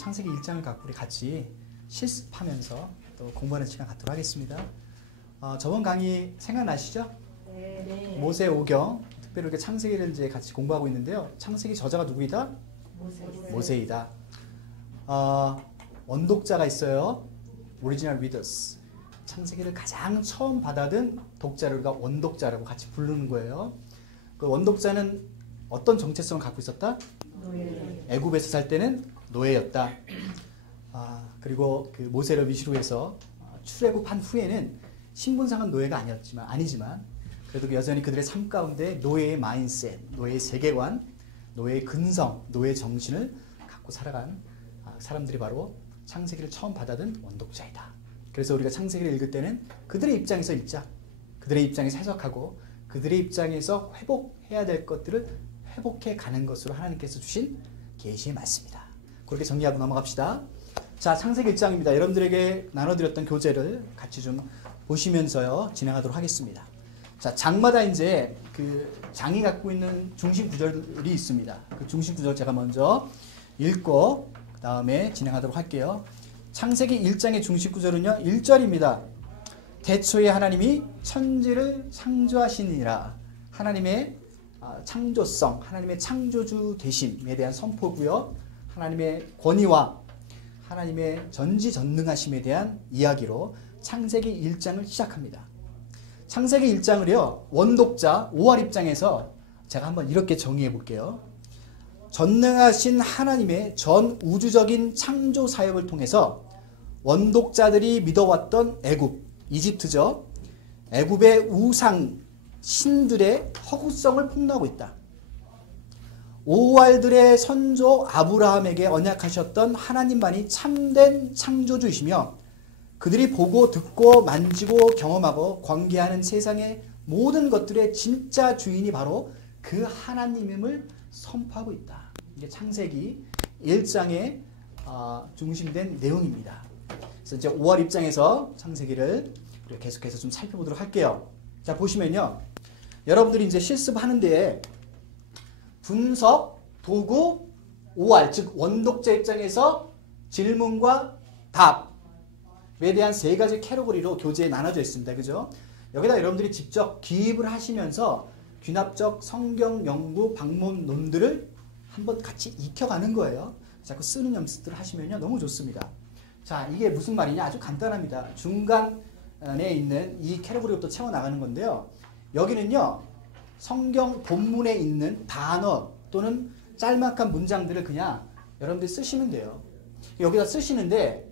창세기 1장을 갖고 우리 같이 실습하면서 또 공부하는 시간 갖도록 하겠습니다. 저번 강의 생각나시죠? 네. 모세 오경, 특별히 이렇게 창세기를 이제 같이 공부하고 있는데요. 창세기 저자가 누구이다? 모세이다. 원독자가 있어요. 오리지널 리더스. 창세기를 가장 처음 받아든 독자를 우리가 원독자라고 같이 부르는 거예요. 그 원독자는 어떤 정체성을 갖고 있었다? 노예. 애굽에서 살 때는 노예였다. 그리고 그 모세를 미시루에서 출애굽한 후에는 신분상은 노예가 아니지만 그래도 여전히 그들의 삶 가운데 노예의 마인셋, 노예의 세계관, 노예의 근성, 노예의 정신을 갖고 살아간 사람들이 바로 창세기를 처음 받아든 원독자이다. 그래서 우리가 창세기를 읽을 때는 그들의 입장에서 읽자. 그들의 입장에서 해석하고 그들의 입장에서 회복해야 될 것들을 회복해 가는 것으로 하나님께서 주신 계시의 말씀이다. 그렇게 정리하고 넘어갑시다. 자, 창세기 1장입니다. 여러분들에게 나눠드렸던 교재를 같이 좀 보시면서요 진행하도록 하겠습니다. 자, 장마다 이제 그 장이 갖고 있는 중심 구절이 있습니다. 그 중심 구절 제가 먼저 읽고 그 다음에 진행하도록 할게요. 창세기 1장의 중심 구절은요 1절입니다. 태초에 하나님이 천지를 창조하시니라. 하나님의 창조성, 하나님의 창조주 되심에 대한 선포고요. 하나님의 권위와 하나님의 전지전능하심에 대한 이야기로 창세기 1장을 시작합니다. 창세기 1장을요 원독자 5월 입장에서 제가 한번 이렇게 정의해 볼게요. 전능하신 하나님의 전 우주적인 창조 사역을 통해서 원독자들이 믿어왔던 애굽, 이집트죠. 애굽의 우상 신들의 허구성을 폭로하고 있다. 오왈들의 선조 아브라함에게 언약하셨던 하나님만이 참된 창조주이시며 그들이 보고 듣고 만지고 경험하고 관계하는 세상의 모든 것들의 진짜 주인이 바로 그 하나님임을 선포하고 있다. 이게 창세기 1장의 중심된 내용입니다. 그래서 이제 5월 입장에서 창세기를 우리가 계속해서 좀 살펴보도록 할게요. 자, 보시면요. 여러분들이 이제 실습하는데 분석, 도구, 5월, 즉 원독자 입장에서 질문과 답에 대한 세 가지 캐러고리로 교재에 나눠져 있습니다. 그죠? 여기다 여러분들이 직접 기입을 하시면서 귀납적 성경 연구 방문론들을 한번 같이 익혀가는 거예요. 자꾸 쓰는 연습들을 하시면요 너무 좋습니다. 자, 이게 무슨 말이냐? 아주 간단합니다. 중간에 있는 이 캐러고리부터 채워나가는 건데요. 여기는요 성경 본문에 있는 단어 또는 짤막한 문장들을 그냥 여러분들이 쓰시면 돼요. 여기다 쓰시는데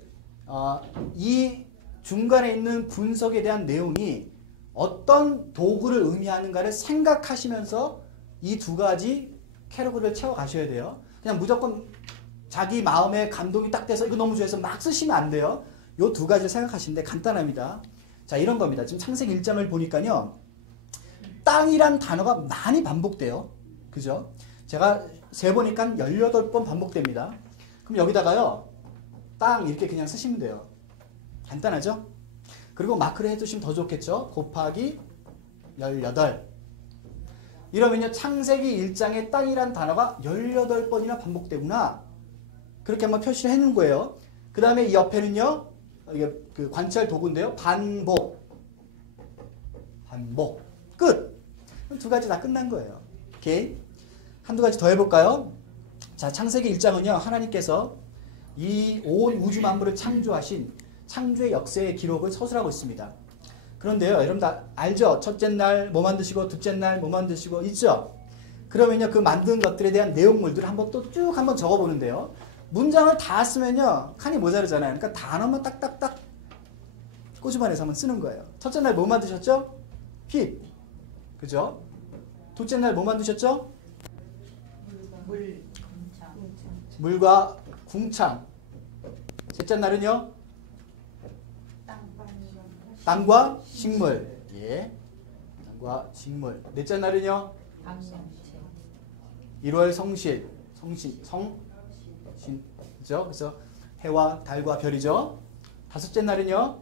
이 중간에 있는 분석에 대한 내용이 어떤 도구를 의미하는가를 생각하시면서 이 두 가지 캐러고리를 채워가셔야 돼요. 그냥 무조건 자기 마음에 감동이 딱 돼서 이거 너무 좋아해서 막 쓰시면 안 돼요. 이 두 가지를 생각하시는데 간단합니다. 자, 이런 겁니다. 지금 창세기 1장을 보니까요. 땅이란 단어가 많이 반복돼요. 그죠? 제가 세보니까 18번 반복됩니다. 그럼 여기다가요. 땅 이렇게 그냥 쓰시면 돼요. 간단하죠? 그리고 마크를 해두시면 더 좋겠죠? 곱하기 18. 이러면요. 창세기 1장에 땅이란 단어가 18번이나 반복되구나. 그렇게 한번 표시를 해놓은 거예요. 그 다음에 이 옆에는요. 이게 그 관찰 도구인데요. 반복. 끝. 두 가지 다 끝난 거예요. 오케이. 한두 가지 더 해볼까요? 자, 창세기 1장은요. 하나님께서 이 온 우주 만물을 창조하신 창조의 역사의 기록을 서술하고 있습니다. 그런데요. 여러분 다 알죠? 첫째 날 뭐 만드시고 둘째 날 뭐 만드시고 있죠? 그러면요. 그 만든 것들에 대한 내용물들을 한번 또 쭉 한번 적어보는데요. 문장을 다 쓰면요. 칸이 모자르잖아요. 그러니까 단어만 딱딱딱 꼬집어내서 한번 쓰는 거예요. 첫째 날 뭐 만드셨죠? 빛. 그죠? 둘째 날 뭐 만드셨죠? 물과 궁창. 셋째 날은요? 땅과 식물. 예. 땅과 식물. 넷째 날은요? 1월 성신. 그죠? 그래서 해와 달과 별이죠. 다섯째 날은요?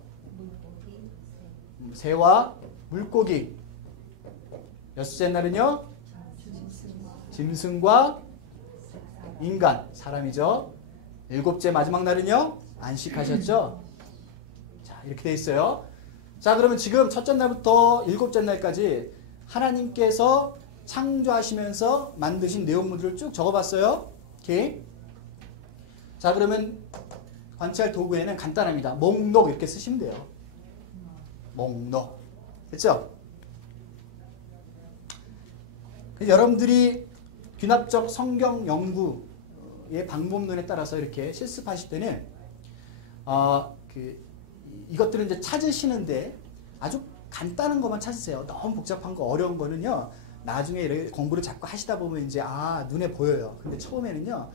새와 물고기. 여섯째 날은요? 짐승과 인간, 사람이죠. 일곱째 마지막 날은요? 안식하셨죠? 자, 이렇게 돼 있어요. 자, 그러면 지금 첫째 날부터 일곱째 날까지 하나님께서 창조하시면서 만드신 내용물들을 쭉 적어봤어요. 오케이? 자, 그러면 관찰 도구에는 간단합니다. 목록 이렇게 쓰시면 돼요. 목록. 됐죠? 여러분들이 귀납적 성경 연구의 방법론에 따라서 이렇게 실습하실 때는 이것들은 이제 찾으시는데 아주 간단한 것만 찾으세요. 너무 복잡한 거, 어려운 거는요. 나중에 공부를 자꾸 하시다 보면 이제 눈에 보여요. 근데 처음에는요.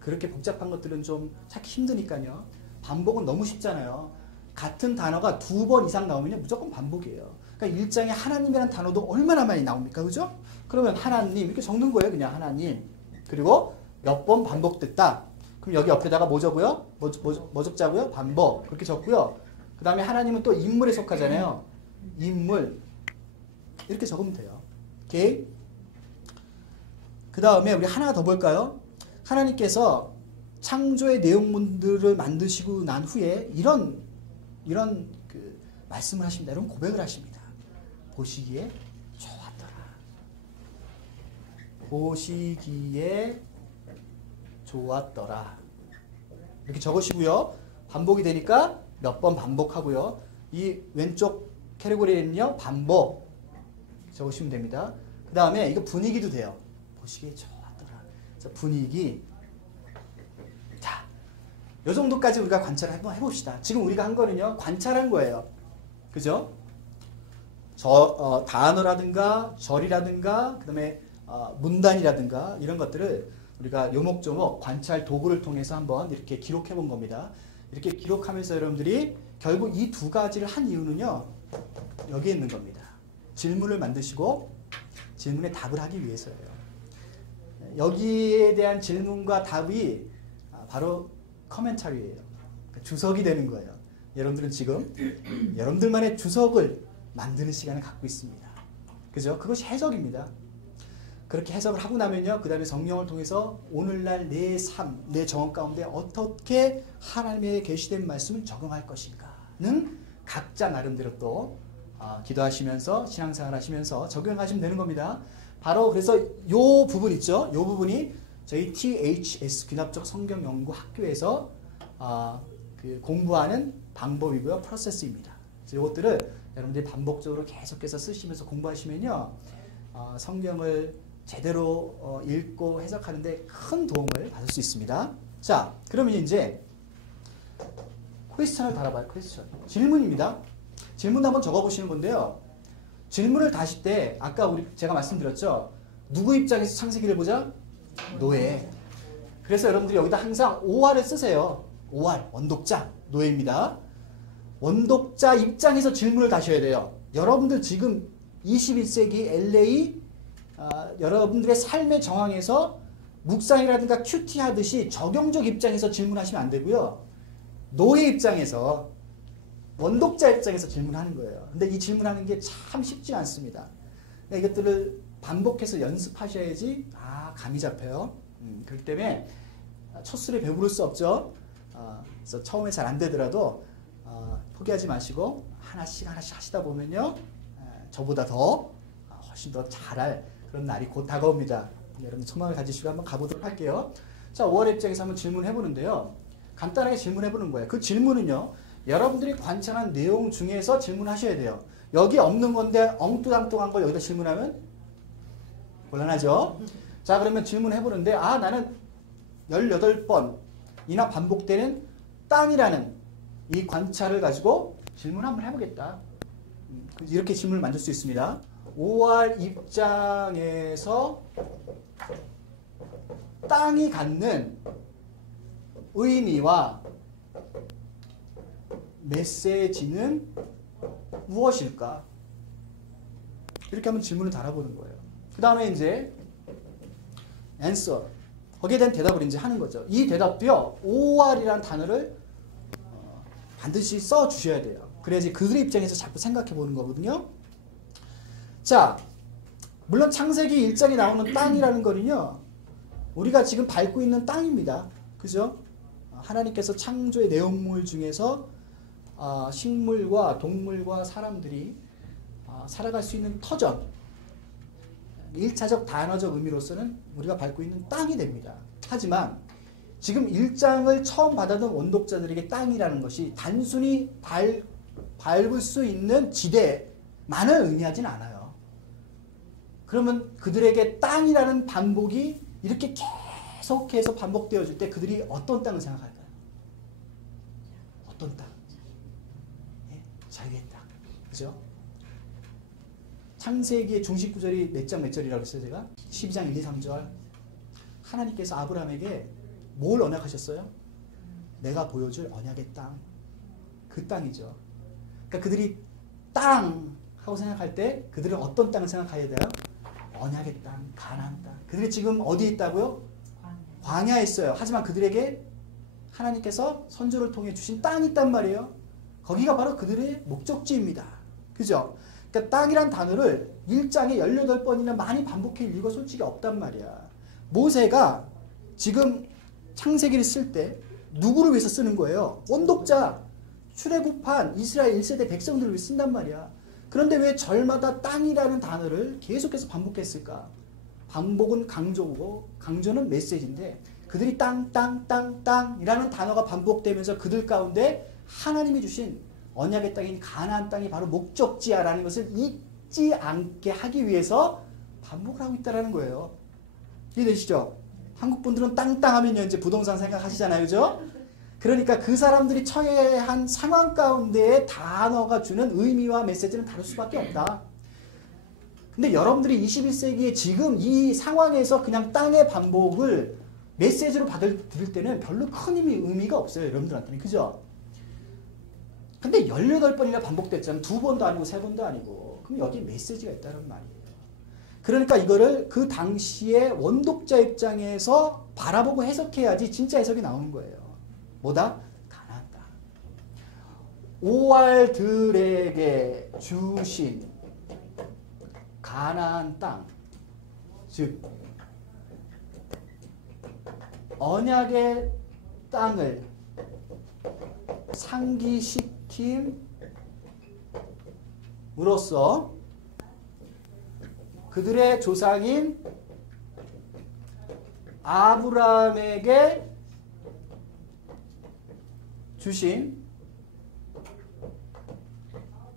그렇게 복잡한 것들은 좀 찾기 힘드니까요. 반복은 너무 쉽잖아요. 같은 단어가 2번 이상 나오면 무조건 반복이에요. 그러니까 1장에 하나님이라는 단어도 얼마나 많이 나옵니까? 그죠? 그러면 하나님 이렇게 적는 거예요. 그냥 하나님. 그리고 몇 번 반복됐다. 그럼 여기 옆에다가 뭐 적고요? 뭐 적자고요? 반복. 그렇게 적고요. 그 다음에 하나님은 또 인물에 속하잖아요. 인물. 이렇게 적으면 돼요. 오케이? 그 다음에 우리 하나 더 볼까요? 하나님께서 창조의 내용물들을 만드시고 난 후에 이런 말씀을 하십니다. 이런 고백을 하십니다. 보시기에 좋았더라. 보시기에 좋았더라. 이렇게 적으시고요. 반복이 되니까 몇 번 반복하고요. 이 왼쪽 캐리고리에는요. 반복 적으시면 됩니다. 그 다음에 이거 분위기도 돼요. 보시기에 좋았더라. 그래서 분위기. 자, 요 정도까지 우리가 관찰을 한번 해봅시다. 지금 우리가 한 거는요. 관찰한 거예요. 그죠? 단어라든가 절이라든가 그 다음에 문단이라든가 이런 것들을 우리가 요목조목 관찰 도구를 통해서 한번 이렇게 기록해 본 겁니다. 이렇게 기록하면서 여러분들이 결국 이 두 가지를 한 이유는요. 여기에 있는 겁니다. 질문을 만드시고 질문에 답을 하기 위해서예요. 여기에 대한 질문과 답이 바로 커멘터리예요. 주석이 되는 거예요. 여러분들은 지금 여러분들만의 주석을 만드는 시간을 갖고 있습니다. 그죠? 그것이 해석입니다. 그렇게 해석을 하고 나면요. 그 다음에 성령을 통해서 오늘날 내 삶, 내 정원 가운데 어떻게 하나님의 계시된 말씀을 적용할 것인가는 각자 나름대로 또 기도하시면서 신앙생활 하시면서 적용하시면 되는 겁니다. 바로 그래서 요 부분 있죠. 요 부분이 저희 THS 귀납적 성경 연구 학교에서 공부하는 방법이고요. 프로세스입니다. 그래서 이것들을 여러분들이 반복적으로 계속해서 쓰시면서 공부하시면요. 성경을 제대로 읽고 해석하는데 큰 도움을 받을 수 있습니다. 자, 그러면 이제 퀘스천을 달아봐요. 퀘스천. 질문입니다. 질문 한번 적어보시는 건데요. 질문을 다실 때 아까 제가 말씀드렸죠. 누구 입장에서 창세기를 보자? 노예. 그래서 여러분들이 여기다 항상 OR을 쓰세요. OR, 원독자, 노예입니다. 원독자 입장에서 질문을 다셔야 돼요. 여러분들 지금 21세기 LA 여러분들의 삶의 정황에서 묵상이라든가 큐티 하듯이 적용적 입장에서 질문하시면 안 되고요. 노예 입장에서 원독자 입장에서 질문하는 거예요. 근데 이 질문하는 게 참 쉽지 않습니다. 이것들을 반복해서 연습하셔야지 감이 잡혀요. 그렇기 때문에 첫 술에 배부를 수 없죠. 그래서 처음에 잘 안 되더라도 포기하지 마시고 하나씩 하시다 보면요. 저보다 더 훨씬 더 잘할 그런 날이 곧 다가옵니다. 여러분 소망을 가지시고 한번 가보도록 할게요. 자, 5월 입장에서 한번 질문해 보는데요. 간단하게 질문해 보는 거예요. 그 질문은요. 여러분들이 관찰한 내용 중에서 질문하셔야 돼요. 여기 없는 건데 엉뚱한 걸 여기다 질문하면 곤란하죠. 자, 그러면 질문해 보는데 나는 18번이나 반복되는 땅이라는 이 관찰을 가지고 질문 한번 해보겠다. 이렇게 질문을 만들 수 있습니다. 5월 입장에서 땅이 갖는 의미와 메시지는 무엇일까? 이렇게 한번 질문을 달아보는 거예요. 그 다음에 이제 answer, 거기에 대한 대답을 이제 하는 거죠. 이 대답도요, OR이라는 단어를 반드시 써 주셔야 돼요. 그래야지 그들의 입장에서 자꾸 생각해 보는 거거든요. 자, 물론 창세기 1장에 나오는 땅이라는 거는요, 우리가 지금 밟고 있는 땅입니다. 그죠? 하나님께서 창조의 내용물 중에서 식물과 동물과 사람들이 살아갈 수 있는 터전, 1차적 단어적 의미로서는 우리가 밟고 있는 땅이 됩니다. 하지만 지금 1장을 처음 받아든 원독자들에게 땅이라는 것이 단순히 밟을 수 있는 지대만을 의미하진 않아요. 그러면 그들에게 땅이라는 반복이 이렇게 계속해서 반복되어질 때 그들이 어떤 땅을 생각할까요? 어떤 땅? 예, 자유의 땅. 그죠? 창세기의 중심 구절이 몇 장 몇 절이라고 했어요, 제가? 12장 1, 2, 3절. 하나님께서 아브라함에게 뭘 언약하셨어요? 내가 보여줄 언약의 땅. 그 땅이죠. 그러니까 그들이 땅 하고 생각할 때 그들은 어떤 땅을 생각해야 돼요? 언약의 땅, 가나안 땅. 그들이 지금 어디 있다고요? 광야에 있어요. 하지만 그들에게 하나님께서 선조를 통해 주신 땅이 있단 말이에요. 거기가 바로 그들의 목적지입니다. 그죠? 그러니까 땅이란 단어를 1장에 18번이나 많이 반복해 읽어 솔직히 없단 말이야. 모세가 지금 창세기를 쓸 때 누구를 위해서 쓰는 거예요? 원독자, 출애굽한 이스라엘 1세대 백성들을 위해 쓴단 말이야. 그런데 왜 절마다 땅이라는 단어를 계속해서 반복했을까? 반복은 강조고 강조는 메시지인데 그들이 땅이라는 단어가 반복되면서 그들 가운데 하나님이 주신 언약의 땅인 가나안 땅이 바로 목적지야라는 것을 잊지 않게 하기 위해서 반복을 하고 있다는 거예요. 이해되시죠? 한국 분들은 땅 하면 이제 부동산 생각하시잖아요. 그죠? 그러니까 그 사람들이 처해한 상황 가운데의 단어가 주는 의미와 메시지는 다를 수밖에 없다. 근데 여러분들이 21세기에 지금 이 상황에서 그냥 땅의 반복을 메시지로 들을 때는 별로 큰 의미가 없어요. 여러분들한테는. 그죠? 근데 18번이나 반복됐잖아요. 2번도 아니고 3번도 아니고. 그럼 여기 메시지가 있다는 말이에요. 그러니까 이거를 그 당시에 원독자 입장에서 바라보고 해석해야지 진짜 해석이 나오는 거예요. 뭐다? 가나안 땅. 오알들에게 주신 가나안 땅. 즉 언약의 땅을 상기시킴으로써 그들의 조상인 아브라함에게 주신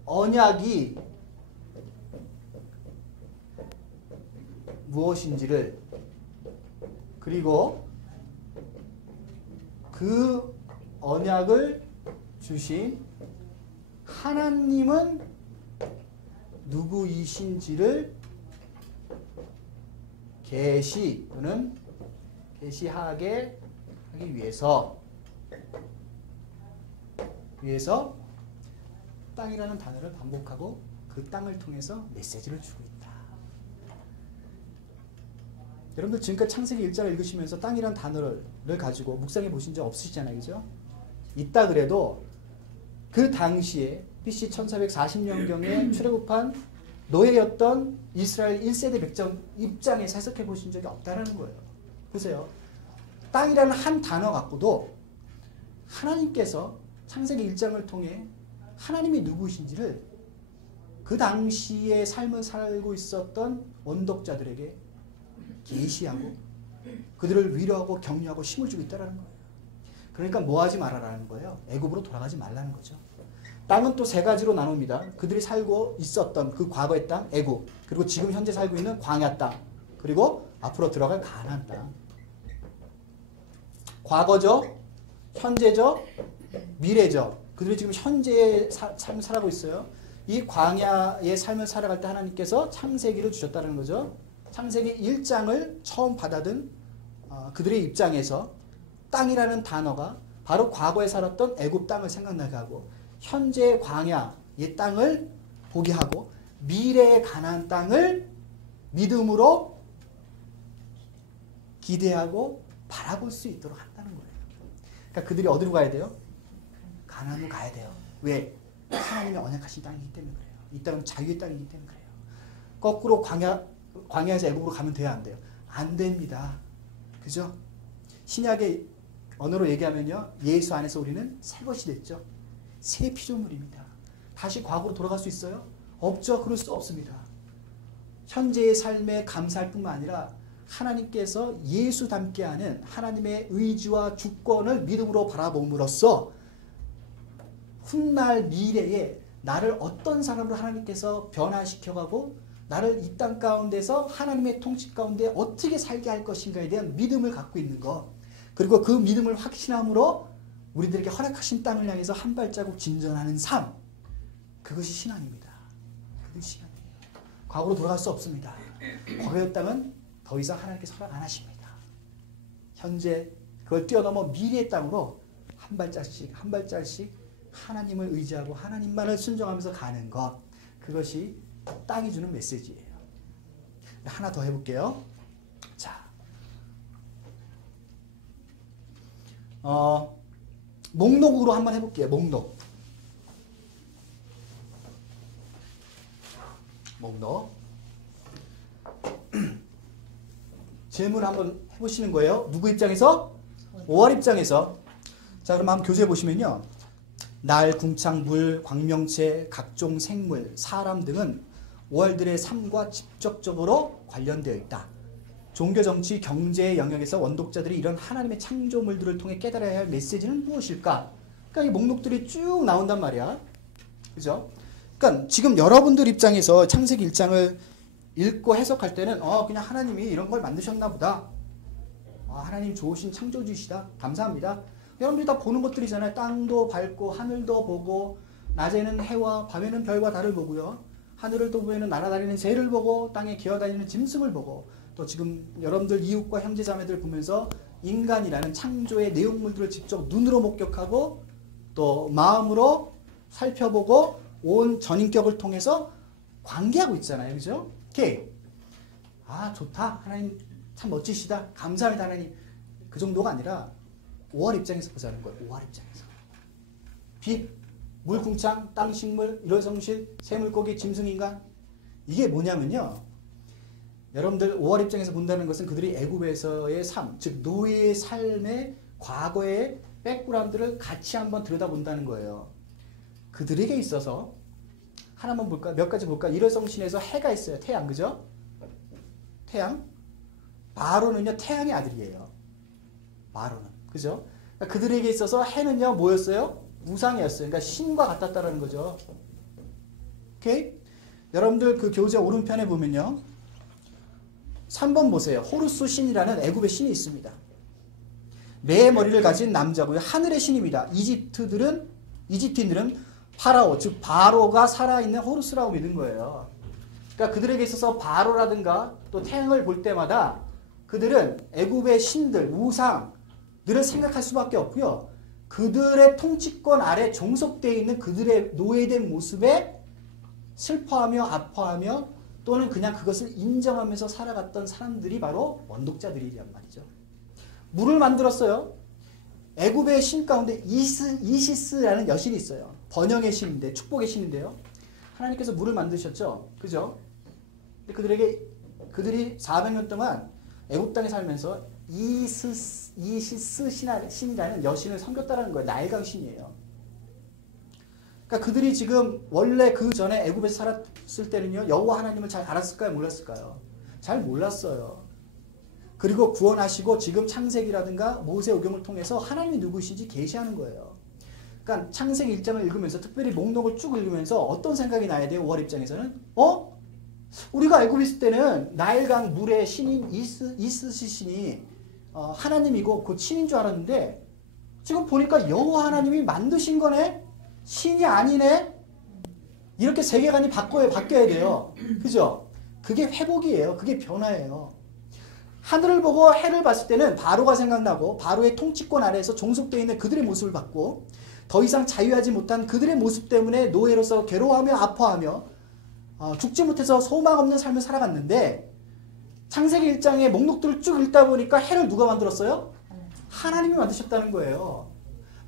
언약이 무엇인지를 그리고 그 언약을 주신 하나님은 누구이신지를 계시 또는 계시하게 하기 위해서 땅이라는 단어를 반복하고 그 땅을 통해서 메시지를 주고 있다. 여러분들 지금까지 창세기 1장을 읽으시면서 땅이라는 단어를 가지고 묵상해 보신 적 없으시잖아요. 그죠? 있다 그래도 그 당시에 BC 1440년경에 출애굽한 노예였던 이스라엘 1세대 백성 입장에서 해석해 보신 적이 없다라는 거예요. 보세요. 땅이라는 한 단어 갖고도 하나님께서 창세기 1장을 통해 하나님이 누구이신지를 그 당시의 삶을 살고 있었던 원독자들에게 계시하고 그들을 위로하고 격려하고 힘을 주고 있다는 거예요. 그러니까 뭐 하지 말아라는 거예요. 애굽으로 돌아가지 말라는 거죠. 땅은 또 세 가지로 나눕니다. 그들이 살고 있었던 그 과거의 땅, 애굽. 그리고 지금 현재 살고 있는 광야 땅. 그리고 앞으로 들어갈 가나안 땅. 과거죠. 현재죠. 미래죠. 그들이 지금 현재의 삶을 살아가고 있어요. 이 광야의 삶을 살아갈 때 하나님께서 창세기를 주셨다는 거죠. 창세기 1장을 처음 받아든 그들의 입장에서 땅이라는 단어가 바로 과거에 살았던 애굽 땅을 생각나게 하고 현재의 광야의 땅을 보게 하고 미래의 가나안 땅을 믿음으로 기대하고 바라볼 수 있도록 한다는 거예요. 그러니까 그들이 어디로 가야 돼요? 가나안으로 가야 돼요. 왜? 하나님이 언약하신 땅이기 때문에 그래요. 이 땅은 자유의 땅이기 때문에 그래요. 거꾸로 광야에서 애굽으로 가면 돼요? 안 돼요? 안 됩니다. 그죠? 신약의 언어로 얘기하면요. 예수 안에서 우리는 새 것이 됐죠. 새 피조물입니다. 다시 과거로 돌아갈 수 있어요? 없죠. 그럴 수 없습니다. 현재의 삶에 감사할 뿐만 아니라 하나님께서 예수 닮게 하는 하나님의 의지와 주권을 믿음으로 바라봄으로써 훗날 미래에 나를 어떤 사람으로 하나님께서 변화시켜가고 나를 이 땅 가운데서 하나님의 통치 가운데 어떻게 살게 할 것인가에 대한 믿음을 갖고 있는 것, 그리고 그 믿음을 확신함으로 우리들에게 허락하신 땅을 향해서 한 발자국 진전하는 삶, 그것이 신앙입니다. 그것이 신앙이에요. 과거로 돌아갈 수 없습니다. 과거의 땅은 더 이상 하나님께서 허락 안 하십니다. 현재 그걸 뛰어넘어 미래의 땅으로 한 발짝씩 한 발짝씩 하나님을 의지하고 하나님만을 순종하면서 가는 것, 그것이 땅이 주는 메시지예요. 하나 더 해볼게요. 자, 목록으로 한번 해볼게요. 목록. 질문 한번 해보시는 거예요. 누구 입장에서? 5월 입장에서. 자, 그럼 한번 교재 보시면요. 날, 궁창, 물, 광명체, 각종 생물, 사람 등은 5월들의 삶과 직접적으로 관련되어 있다. 종교, 정치, 경제 영역에서 원독자들이 이런 하나님의 창조물들을 통해 깨달아야 할 메시지는 무엇일까? 그러니까 이 목록들이 쭉 나온단 말이야. 그죠? 그러니까 지금 여러분들 입장에서 창세기 1장을 읽고 해석할 때는 그냥 하나님이 이런 걸 만드셨나 보다. 하나님 좋으신 창조주시다. 감사합니다. 여러분들이 다 보는 것들이잖아요. 땅도 밟고 하늘도 보고 낮에는 해와 밤에는 별과 달을 보고요. 하늘을 또 보면은 날아다니는 새를 보고 땅에 기어다니는 짐승을 보고 또 지금 여러분들 이웃과 형제 자매들 보면서 인간이라는 창조의 내용물들을 직접 눈으로 목격하고 또 마음으로 살펴보고 온 전인격을 통해서 관계하고 있잖아요. 그죠? 오케이. 좋다. 하나님 참 멋지시다. 감사합니다. 하나님. 그 정도가 아니라 5월 입장에서 보자는 거예요. 5월 입장에서. 빛, 물, 궁창, 땅, 식물, 일월성실, 새물고기, 짐승인간. 이게 뭐냐면요. 여러분들 5월 입장에서 본다는 것은 그들이 애굽에서의 삶, 즉 노예의 삶의 과거의 백그라운드를 같이 한번 들여다본다는 거예요. 그들에게 있어서 하나만 볼까? 몇 가지 볼까? 일월성신에서 해가 있어요. 태양, 그죠? 태양. 바로는요, 태양의 아들이에요. 바로는. 그죠? 그러니까 그들에게 있어서 해는요, 뭐였어요? 우상이었어요. 그러니까 신과 같았다라는 거죠. 오케이? 여러분들 그 교재 오른편에 보면요. 3번 보세요. 호루스 신이라는 애굽의 신이 있습니다. 네 머리를 가진 남자고요. 하늘의 신입니다. 이집트인들은 파라오, 즉 바로가 살아있는 호루스라고 믿은 거예요. 그러니까 그들에게 있어서 바로라든가 또 태양을 볼 때마다 그들은 애굽의 신들, 우상들을 생각할 수밖에 없고요. 그들의 통치권 아래 종속되어 있는 그들의 노예된 모습에 슬퍼하며 아파하며 또는 그냥 그것을 인정하면서 살아갔던 사람들이 바로 원독자들이란 말이죠. 물을 만들었어요. 애굽의 신 가운데 이시스라는 여신이 있어요. 번영의 신인데, 축복의 신인데요. 하나님께서 물을 만드셨죠. 그죠? 근데 그들이 400년 동안 애굽 땅에 살면서 이시스 신이라는 여신을 섬겼다는 거예요. 나일강 신이에요. 그러니까 그들이 지금 원래 그 전에 애굽에서 살았을 때는요. 여호와 하나님을 잘 알았을까요? 몰랐을까요? 잘 몰랐어요. 그리고 구원하시고 지금 창세기라든가 모세오경을 통해서 하나님이 누구신지 계시하는 거예요. 그러니까 창세기 1장을 읽으면서 특별히 목록을 쭉 읽으면서 어떤 생각이 나야 돼요? 5월 입장에서는 우리가 애굽에 있을 때는 나일강 물의 신인 이스시 신이 하나님이고 그 신인 줄 알았는데 지금 보니까 여호와 하나님이 만드신 거네? 신이 아니네? 이렇게 세계관이 바뀌어야 돼요. 그죠? 그게 회복이에요. 그게 변화예요. 하늘을 보고 해를 봤을 때는 바로가 생각나고 바로의 통치권 아래에서 종속되어 있는 그들의 모습을 봤고 더 이상 자유하지 못한 그들의 모습 때문에 노예로서 괴로워하며 아파하며 죽지 못해서 소망 없는 삶을 살아갔는데 창세기 1장의 목록들을 쭉 읽다 보니까 해를 누가 만들었어요? 하나님이 만드셨다는 거예요.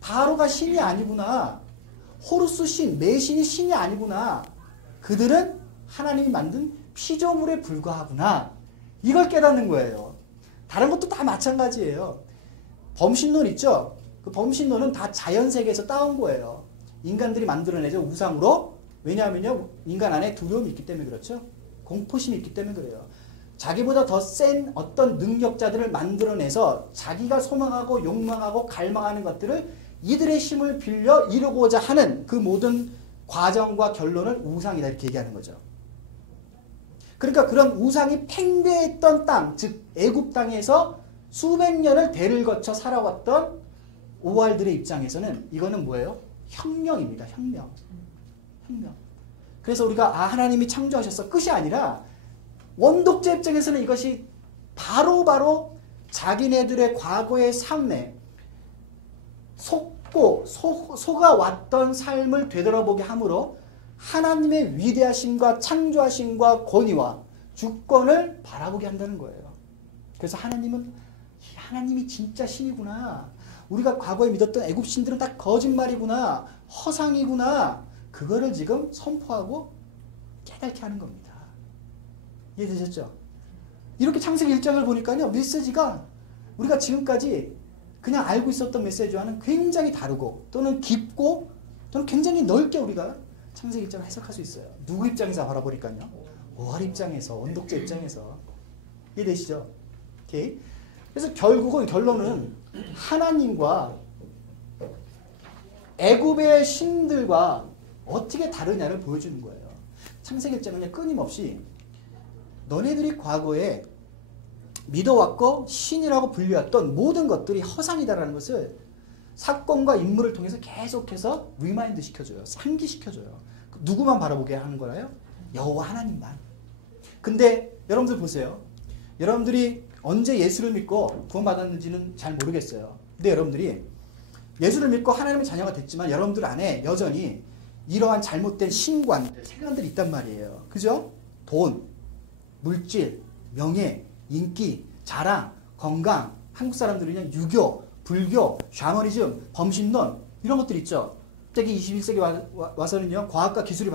바로가 신이 아니구나. 호루스 신, 매신이 신이 아니구나. 그들은 하나님이 만든 피조물에 불과하구나. 이걸 깨닫는 거예요. 다른 것도 다 마찬가지예요. 범신론 있죠? 그 범신론은 다 자연세계에서 따온 거예요. 인간들이 만들어내죠. 우상으로. 왜냐하면요. 인간 안에 두려움이 있기 때문에 그렇죠. 공포심이 있기 때문에 그래요. 자기보다 더 센 어떤 능력자들을 만들어내서 자기가 소망하고 욕망하고 갈망하는 것들을 이들의 힘을 빌려 이루고자 하는 그 모든 과정과 결론을 우상이다 이렇게 얘기하는 거죠. 그러니까 그런 우상이 팽배했던 땅, 즉 애굽 땅에서 수백 년을 대를 거쳐 살아왔던 오활들의 입장에서는 이거는 뭐예요? 혁명입니다. 혁명. 그래서 우리가 하나님이 창조하셨어 끝이 아니라 원독자 입장에서는 이것이 바로 자기네들의 과거의 삶에 속아왔던 삶을 되돌아보게 함으로 하나님의 위대하심과 창조하심과 권위와 주권을 바라보게 한다는 거예요. 그래서 하나님이 진짜 신이구나. 우리가 과거에 믿었던 애굽 신들은 다 거짓말이구나. 허상이구나. 그거를 지금 선포하고 깨닫게 하는 겁니다. 이해되셨죠? 이렇게 창세기 1장을 보니까요. 메시지가 우리가 지금까지 그냥 알고 있었던 메시지와는 굉장히 다르고 또는 깊고 또는 굉장히 넓게 우리가 창세기 1장을 해석할 수 있어요. 누구 입장에서 바라보니까요? 오할 입장에서, 원독자 입장에서. 이해되시죠? 오케이? 그래서 결론은 하나님과 애굽의 신들과 어떻게 다르냐를 보여주는 거예요. 창세기 1장은 끊임없이 너네들이 과거에 믿어왔고 신이라고 불려왔던 모든 것들이 허상이다라는 것을 사건과 인물을 통해서 계속해서 리마인드 시켜줘요. 상기시켜줘요. 누구만 바라보게 하는 거라요? 여호와 하나님만. 근데 여러분들 보세요. 여러분들이 언제 예수를 믿고 구원받았는지는 잘 모르겠어요. 근데 여러분들이 예수를 믿고 하나님의 자녀가 됐지만 여러분들 안에 여전히 이러한 잘못된 신관들, 세관들이 있단 말이에요. 그죠? 돈, 물질, 명예, 인기, 자랑, 건강, 한국 사람들은요, 유교, 불교, 샤머니즘, 범신론 이런 것들 있죠. 특히 21세기 와서는요, 과학과 기술이